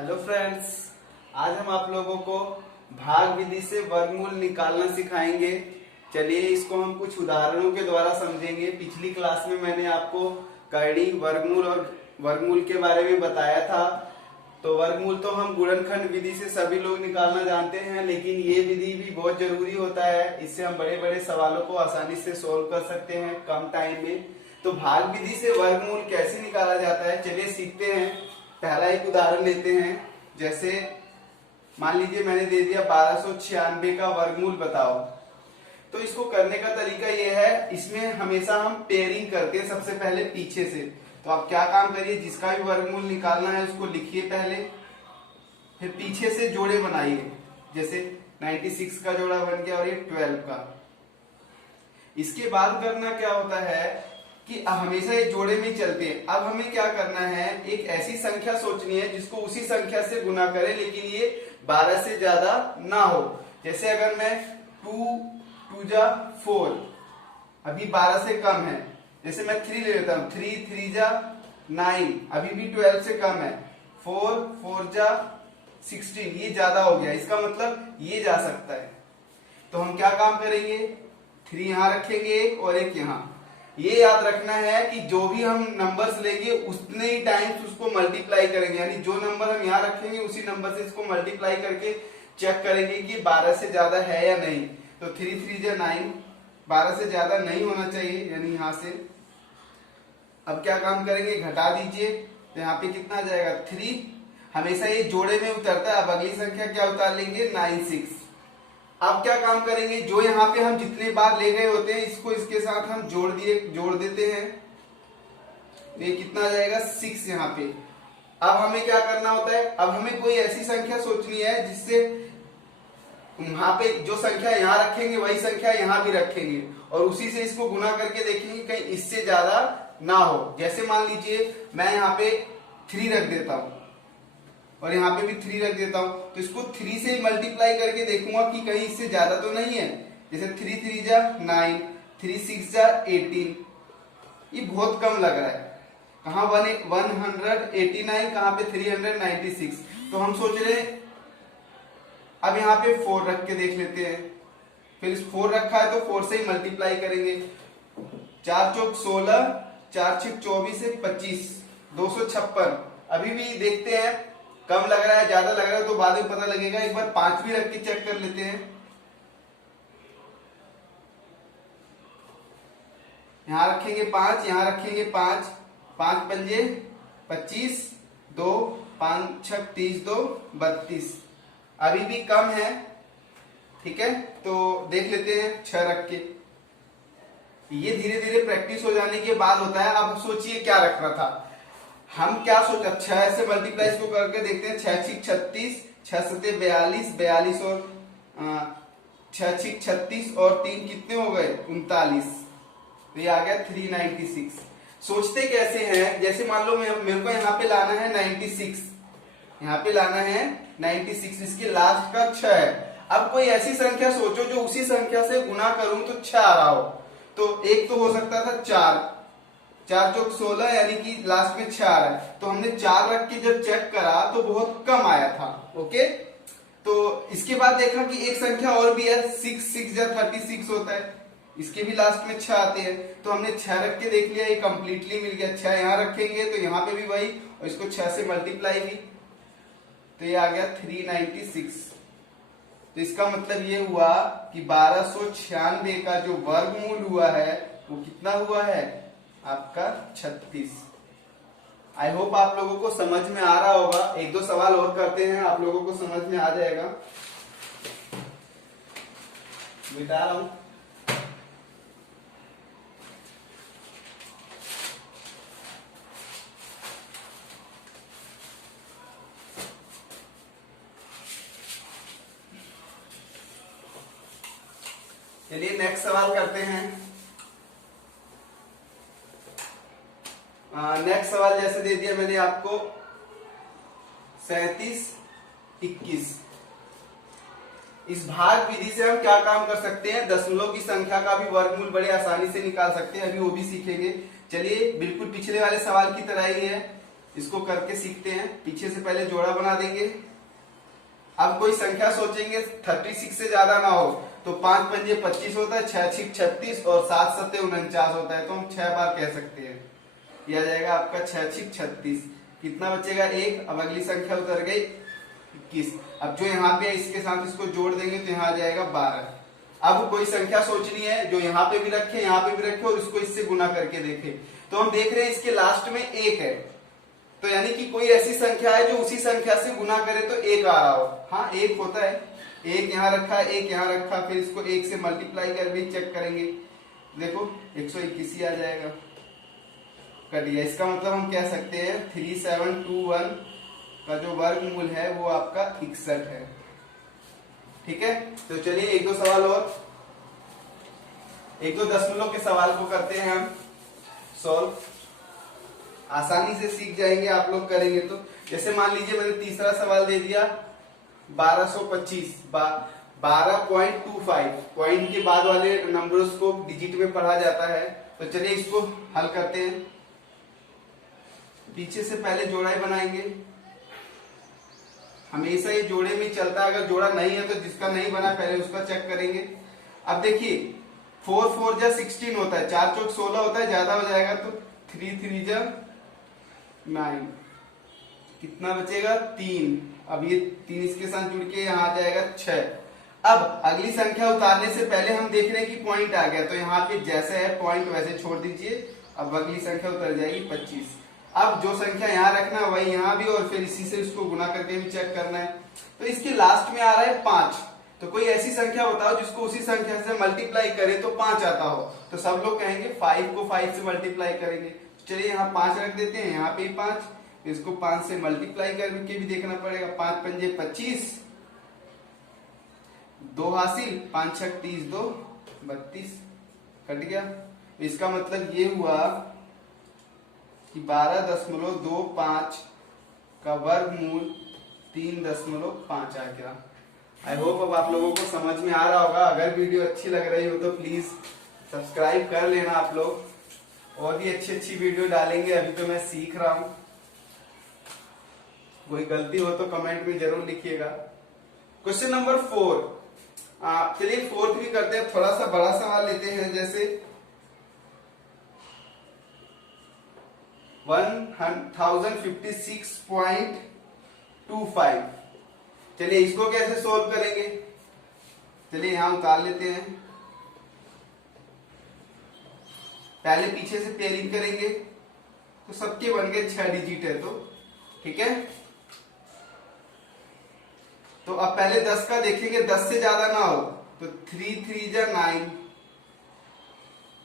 Hello friends, आज हम आप लोगों को भाग विधि से वर्गमूल निकालना सिखाएंगे। चलिए इसको हम कुछ उदाहरणों के द्वारा समझेंगे। पिछली क्लास में मैंने आपको कड़ी, वर्गमूल और वर्गमूल के बारे में बताया था। तो वर्गमूल तो हम गुणनखंड विधि से सभी लोग निकालना जानते हैं, लेकिन ये विधि भी बहुत जरूरी होता है। इससे हम बड़े बड़े सवालों को आसानी से सोल्व कर सकते हैं कम टाइम में। तो भाग विधि से वर्गमूल कैसे निकाला जाता है, चलिए सीखते हैं। पहला एक उदाहरण लेते हैं। जैसे मान लीजिए मैंने दे दिया 1296 का वर्गमूल बताओ। तो इसको करने का तरीका ये है, इसमें हमेशा हम पेयरिंग करते हैं सबसे पहले पीछे से। तो आप क्या काम करिए, जिसका भी वर्गमूल निकालना है उसको लिखिए पहले, फिर पीछे से जोड़े बनाइए। जैसे 96 का जोड़ा बन गया और ये 12 का। इसके बाद करना क्या होता है कि हमेशा ये जोड़े में चलते हैं। अब हमें क्या करना है, एक ऐसी संख्या सोचनी है जिसको उसी संख्या से गुना करे, लेकिन ये 12 से ज्यादा ना हो। जैसे अगर मैं 2 जा 4, अभी 12 से कम है। जैसे मैं 3 ले लेता हूँ, 3 जा 9, अभी भी 12 से कम है। 4 जा 16, ये ज्यादा हो गया। इसका मतलब ये जा सकता है। तो हम क्या काम करेंगे, 3 यहाँ रखेंगे एक और एक यहाँ। ये याद रखना है कि जो भी हम नंबर्स लेंगे उतने ही टाइम्स उसको मल्टीप्लाई करेंगे। यानी जो नंबर हम यहाँ रखेंगे उसी नंबर से इसको मल्टीप्लाई करके चेक करेंगे कि 12 से ज्यादा है या नहीं। तो 3 जा 9, 12 से ज्यादा नहीं होना चाहिए, यानी यहाँ से। अब क्या काम करेंगे, घटा दीजिए। तो यहाँ पे कितना जाएगा, 3। हमेशा ये जोड़े में उतरता है। अब अगली संख्या क्या उतार लेंगे, 96। अब क्या काम करेंगे, जो यहाँ पे हम जितने बार ले गए होते हैं इसको इसके साथ हम जोड़ देते हैं। ये कितना आ जाएगा, 6 यहाँ पे। अब हमें क्या करना होता है, अब हमें कोई ऐसी संख्या सोचनी है जिससे वहां पे जो संख्या यहाँ रखेंगे वही संख्या यहाँ भी रखेंगे, और उसी से इसको गुना करके देखेंगे कहीं इससे ज्यादा ना हो। जैसे मान लीजिए मैं यहाँ पे 3 रख देता हूं और यहाँ पे भी 3 रख देता हूं, तो इसको 3 से मल्टीप्लाई करके देखूंगा कि कहीं इससे ज्यादा तो नहीं है। जैसे 3 जा 9, 3 जा 18, ये बहुत कम लग रहा है। कहाँ 189, कहाँ पे 396। तो हम सोच रहे हैं अब यहाँ पे 4 रख के देख लेते हैं। फिर इस 4 रखा है तो 4 से ही मल्टीप्लाई करेंगे। 4 चौक 16, 4 छक 24 से 25, 256। अभी भी देखते हैं कम लग रहा है ज्यादा लग रहा है, तो बाद में पता लगेगा। एक बार 5 भी रख के चेक कर लेते हैं। यहां रखेंगे 5, यहां रखेंगे 5, 5 पंजे 25, 2 5 छक 30, 2 32। अभी भी कम है, ठीक है। तो देख लेते हैं 6 रख के। ये धीरे धीरे प्रैक्टिस हो जाने के बाद होता है। अब सोचिए क्या रखना था, हम क्या सोचा, 6 से मल्टीप्लाई इसको करके देखते हैं। 6 छीक 36, 6 सते 42, 42 और 6 छीक 36 और 3 कितने हो गए, 39। तो ये आ गया 396। सोचते कैसे हैं, जैसे मान लो मेरे को यहाँ पे लाना है 96, यहाँ पे लाना है 96, इसके लास्ट का 6 है। अब कोई ऐसी संख्या सोचो जो उसी संख्या से गुना करूं तो 6 आ रहा हो। तो एक तो हो सकता था 4 चौक 16, यानी कि लास्ट में 6 आ रहा है। तो हमने 4 रख के जब चेक करा तो बहुत कम आया था। ओके, तो इसके बाद देखा कि एक संख्या और भी है, 6 जा 36 होता है, इसके भी लास्ट में 6 आते हैं। तो हमने 6 रख के देख लिया, ये कंप्लीटली मिल गया। 6 यहाँ रखेंगे तो यहाँ पे भी वही, और इसको 6 से मल्टीप्लाई भी, तो ये आ गया 396। तो इसका मतलब ये हुआ कि 1296 का जो वर्गमूल हुआ है वो कितना हुआ है, आपका 36। आई होप आप लोगों को समझ में आ रहा होगा। 1-2 सवाल और करते हैं, आप लोगों को समझ में आ जाएगा। मिटा रहा हूं। चलिए नेक्स्ट सवाल करते हैं। नेक्स्ट सवाल जैसे दे दिया मैंने आपको 37, 21। इस भाग विधि से हम क्या काम कर सकते हैं, दशमलव की संख्या का भी वर्गमूल बड़े आसानी से निकाल सकते हैं। अभी वो भी सीखेंगे। चलिए बिल्कुल पिछले वाले सवाल की तरह ही है। इसको करके सीखते हैं। पीछे से पहले जोड़ा बना देंगे। अब कोई संख्या सोचेंगे 36 से ज्यादा ना हो, तो 5 पंजे 25 होता है, 6 छिक 36 और 7 सत्ते 49 होता है, तो हम 6 बार कह सकते हैं। यह आ जाएगा आपका 6 छिक 36। कितना बचेगा 1। अब अगली संख्या उतर गई 21। अब जो यहाँ पे है इसके साथ इसको जोड़ देंगे तो यहाँ आ जाएगा 12। अब कोई संख्या सोचनी है जो यहाँ पे भी रखे, यहाँ पे भी रखे और इसको इससे गुना करके देखे। तो हम देख रहे हैं इसके लास्ट में 1 है, तो यानी कि कोई ऐसी संख्या है जो उसी संख्या से गुना करे तो 1 आ रहा हो। हाँ 1 होता है, 1 यहाँ रखा, 1 यहाँ रखा, फिर इसको 1 से मल्टीप्लाई कर भी चेक करेंगे, देखो 121 ही आ जाएगा। कर दिया। इसका मतलब हम कह सकते हैं 3721 का जो वर्गमूल है वो आपका 61 है। ठीक है, तो चलिए एक दो सवाल और, एक दो दशमलव के सवाल को करते हैं हम सॉल्व। आसानी से सीख जाएंगे आप लोग करेंगे तो। जैसे मान लीजिए मैंने तीसरा सवाल दे दिया 1225, 12.25, पॉइंट के बाद वाले नंबर्स को डिजिट में पढ़ा जाता है। तो चलिए इसको हल करते हैं। पीछे से पहले जोड़ा ही बनाएंगे, हमेशा ये जोड़े में चलता है। अगर जोड़ा नहीं है तो जिसका नहीं बना पहले उसका चेक करेंगे। अब देखिए 4 4 जा 16 होता है, 4 चौक 16 होता है, ज्यादा हो जाएगा तो 3 3 जा 9, कितना बचेगा 3। अब ये 3 इसके साथ जुड़ के यहाँ आ जाएगा 6। अब अगली संख्या उतारने से पहले हम देख रहे हैं कि पॉइंट आ गया, तो यहाँ पे जैसे है पॉइंट वैसे छोड़ दीजिए। अब अगली संख्या उतर जाएगी 25। अब जो संख्या यहाँ रखना है वही यहाँ भी, और फिर इसी से इसको गुना करके भी चेक करना है। तो इसके लास्ट में आ रहा है 5। तो कोई ऐसी संख्या बताओ जिसको उसी संख्या से मल्टीप्लाई करे तो 5 आता हो। तो सब लोग कहेंगे 5 को 5 से मल्टीप्लाई करेंगे। चलिए यहाँ 5 रख देते हैं, यहाँ पे 5, इसको 5 से मल्टीप्लाई करके भी देखना पड़ेगा। 5 पंजे 25, 2 हासिल, 5 छक 30, 2 32, कट गया। इसका मतलब ये हुआ कि 12.25 का वर्गमूल 3.5 आ गया। आई होप अब आप लोगों को समझ में आ रहा होगा। अगर वीडियो अच्छी लग रही हो तो प्लीज सब्सक्राइब कर लेना आप लोग, और भी अच्छी अच्छी वीडियो डालेंगे। अभी तो मैं सीख रहा हूं, कोई गलती हो तो कमेंट में जरूर लिखिएगा। Question number 4। चलिए 4th भी करते हैं, थोड़ा सा बड़ा सवाल लेते हैं। जैसे 1056.25। चलिए इसको कैसे सोल्व करेंगे, चलिए यहां उतार लेते हैं। पहले पीछे से पेयरिंग करेंगे तो सबके बन गए 6 डिजिट है, तो ठीक है। तो अब पहले 10 का देखेंगे, 10 से ज्यादा ना हो, तो 3 3 जा 9,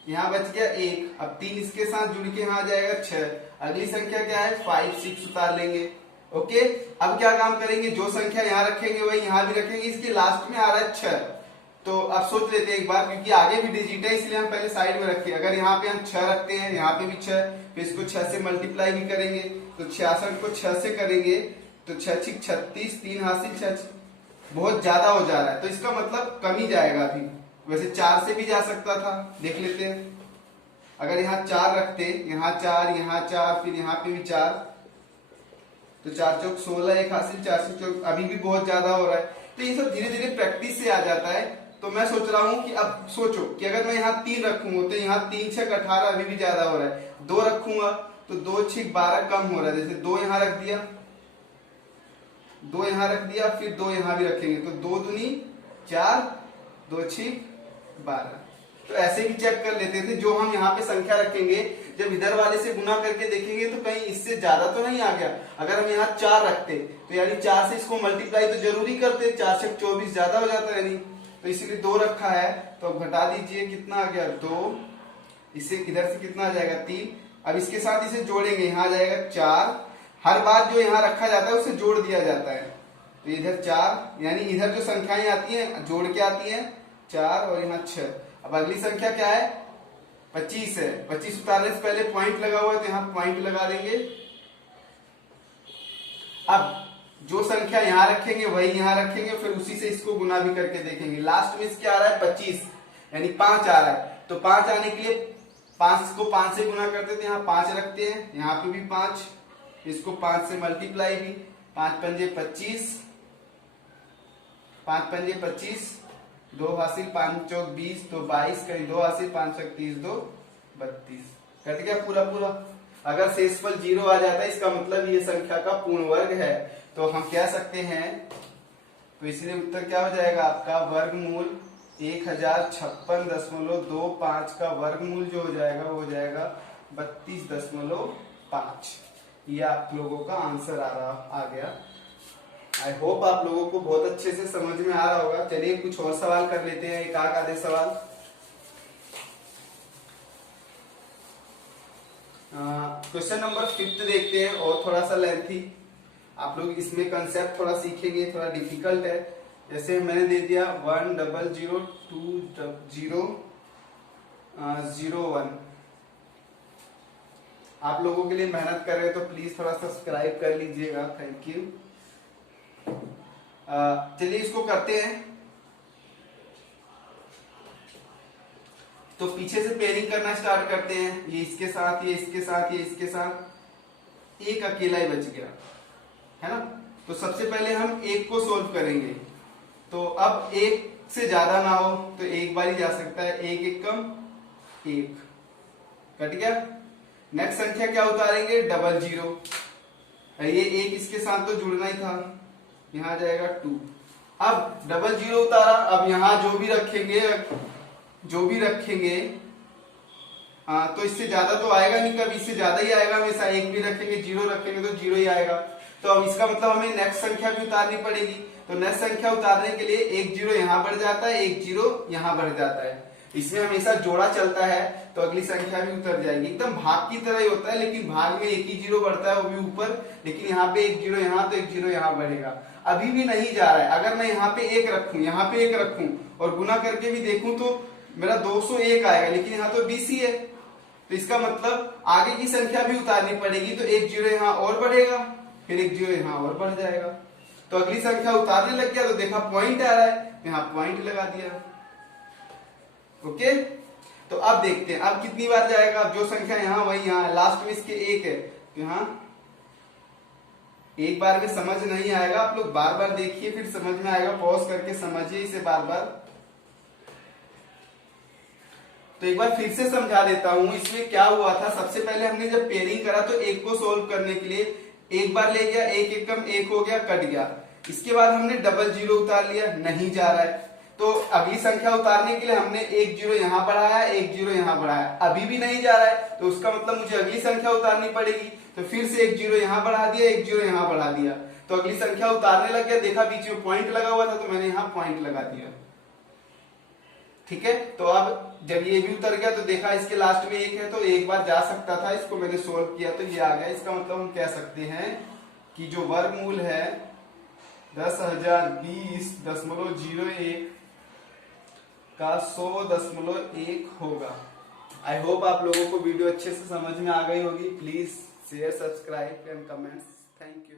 यहाँ बच गया 1। अब 3 इसके साथ जुड़ के यहाँ आ जाएगा 6। अगली संख्या क्या है 5 6 उतार लेंगे। ओके, अब क्या काम करेंगे, जो संख्या यहाँ रखेंगे वही यहाँ भी रखेंगे। इसके लास्ट में आ रहा है 6, तो अब सोच लेते हैं एक बार, क्योंकि आगे भी डिजिट है इसलिए हम पहले साइड में रखें। अगर यहाँ पे हम 6 रखते हैं, यहाँ पे भी 6, फिर इसको 6 से मल्टीप्लाई भी करेंगे, तो 66 को 6 से करेंगे तो 6 छिक 36, 3 हासिल 6, बहुत ज्यादा हो जा रहा है, तो इसका मतलब कम ही जाएगा। अभी वैसे 4 से भी जा सकता था, देख लेते हैं। अगर यहाँ 4 रखते, यहाँ 4, यहाँ 4, फिर यहाँ पे भी 4, तो 4 चौक 16, 1 हासिल, 4 से चौक, अभी भी बहुत ज्यादा हो रहा है। तो ये सब धीरे धीरे प्रैक्टिस से आ जाता है। तो मैं सोच रहा हूँ कि अब सोचो कि अगर मैं यहाँ 3 रखूंगा तो यहाँ 3 छक 18, अभी भी ज्यादा हो रहा है। 2 रखूंगा तो 2 छिक 12 कम हो रहा है। जैसे 2 यहाँ रख दिया, 2 यहाँ रख दिया, फिर 2 यहाँ भी रखेंगे, तो 2 दूनी 4, 2 छिक 12। तो ऐसे भी चेक कर लेते थे। जो हम यहाँ पे संख्या रखेंगे, जब इधर वाले से गुना करके देखेंगे तो कहीं इससे ज्यादा तो नहीं आ गया। अगर हम यहाँ 4 रखते तो यानी 4 से इसको मल्टीप्लाई तो जरूरी करते, 4 से 24 ज्यादा हो जाता है नहीं, तो इसीलिए 2 रखा है। तो घटा दीजिए, कितना आ गया 2, इससे इधर से कितना आ जाएगा 3। अब इसके साथ इसे जोड़ेंगे, यहाँ आ जाएगा 4। हर बार जो यहाँ रखा जाता है उसे जोड़ दिया जाता है, तो इधर 4, यानी इधर जो संख्याएं आती हैं जोड़ के आती हैं 4, और यहाँ 6। अब अगली संख्या क्या है 25 है। 25 उतारने से पहले पॉइंट लगा हुआ है, तो यहाँ पॉइंट लगा देंगे। अब जो संख्या यहाँ रखेंगे वही यहाँ रखेंगे, फिर उसी से इसको गुना भी करके देखेंगे। लास्ट में इसके आ रहा है 25, यानी 5 आ रहा है। तो 5 आने के लिए 5 को 5 से गुना करते थे, यहाँ 5 रखते हैं, यहाँ पे भी 5, इसको 5 से मल्टीप्लाई भी, 5 पंजे 25, 5 पंजे 25, 2 हासिल 5 चौक 20, तो 22 कहीं 2 हासिल 5 चौक 30, 2 32, कट गया पूरा पूरा। अगर शेषफल 0 आ जाता है इसका मतलब ये संख्या का पूर्ण वर्ग है, तो हम कह सकते हैं, तो इसलिए उत्तर क्या हो जाएगा आपका, वर्गमूल 1056.25 का वर्गमूल जो हो जाएगा वो हो जाएगा 32.5। ये आप लोगों का आंसर आ गया। आई होप आप लोगों को बहुत अच्छे से समझ में आ रहा होगा। चलिए कुछ और सवाल कर लेते हैं, एक आधे सवाल। क्वेश्चन नंबर 5 देखते हैं, और थोड़ा सा लेंथी, आप लोग इसमें कंसेप्ट थोड़ा सीखेंगे, थोड़ा डिफिकल्ट है। जैसे मैंने दे दिया 1002001। आप लोगों के लिए मेहनत कर रहे हैं तो प्लीज थोड़ा सब्सक्राइब कर लीजिएगा, थैंक यू। चलिए इसको करते हैं। तो पीछे से पेयरिंग करना स्टार्ट करते हैं, ये इसके साथ, ये इसके साथ, ये इसके साथ, एक अकेला ही बच गया है ना। तो सबसे पहले हम एक को सोल्व करेंगे। तो अब एक से ज्यादा ना हो तो एक बार ही जा सकता है, एक एक कम एक, कट गया। नेक्स्ट संख्या क्या उतारेंगे, 00। ये एक इसके साथ तो जुड़ना ही था, यहां जाएगा 2। अब 00 उतारा, अब यहां जो भी रखेंगे तो इससे ज्यादा तो आएगा नहीं, कभी इससे ज्यादा ही आएगा हमेशा। एक भी रखेंगे, 0 रखेंगे तो 0 ही आएगा। तो अब इसका मतलब हमें नेक्स्ट संख्या भी उतारनी पड़ेगी। तो नेक्स्ट संख्या उतारने के लिए एक 0 यहाँ बढ़ जाता है, एक 0 यहाँ बढ़ जाता है। इसमें हमेशा जोड़ा चलता है, तो अगली संख्या भी उतर जाएगी। एकदम भाग की तरह ही होता है, लेकिन भाग में एक ही 0 बढ़ता है, वो भी ऊपर। लेकिन यहाँ पे एक 0 यहाँ, तो एक 0 यहाँ बढ़ेगा। अभी भी नहीं जा रहा है। अगर मैं यहाँ पे एक रखूं, यहाँ पे एक रखूं और गुना करके भी देखूं तो मेरा 201 आएगा, लेकिन यहाँ तो 20 ही है। तो इसका मतलब आगे की संख्या भी उतारनी पड़ेगी। तो एक 0 यहाँ और बढ़ेगा, फिर एक 0 यहाँ और बढ़ जाएगा। तो अगली संख्या उतारने लग गया, तो देखा पॉइंट आ रहा है, यहाँ पॉइंट लगा दिया। ओके, तो अब देखते हैं अब कितनी बार जाएगा। अब जो संख्या यहाँ वही यहाँ, लास्ट में इसके एक है, तो यहाँ एक बार में समझ नहीं आएगा। आप लोग बार बार देखिए, फिर समझ में आएगा। पॉज करके समझिए इसे बार बार। तो एक बार फिर से समझा देता हूं इसमें क्या हुआ था। सबसे पहले हमने जब पेयरिंग करा तो एक को सोल्व करने के लिए एक बार ले गया, एक एक कम एक हो गया, कट गया। इसके बाद हमने 00 उतार लिया, नहीं जा रहा है। तो अगली संख्या उतारने के लिए हमने एक 0 यहाँ बढ़ाया, एक 0 यहाँ बढ़ाया, अभी भी नहीं जा रहा है। तो उसका मतलब मुझे अगली संख्या उतारनी पड़ेगी। तो फिर से एक 0 यहाँ बढ़ा दिया, एक 0 यहाँ बढ़ा दिया, तो अगली संख्या उतारने लग गया। देखा बीच में पॉइंट लगा हुआ था, तो मैंने यहाँ पॉइंट लगा दिया। ठीक है, तो अब जब ये भी उतर गया तो देखा इसके लास्ट में एक है, तो एक बार जा सकता था। इसको मैंने सोल्व किया तो ये आ गया। इसका मतलब हम कह सकते हैं कि जो वर्गमूल है 10,020.01 का 100.1 होगा। आई होप आप लोगों को वीडियो अच्छे से समझ में आ गई होगी। Please share, subscribe and comments. Thank you.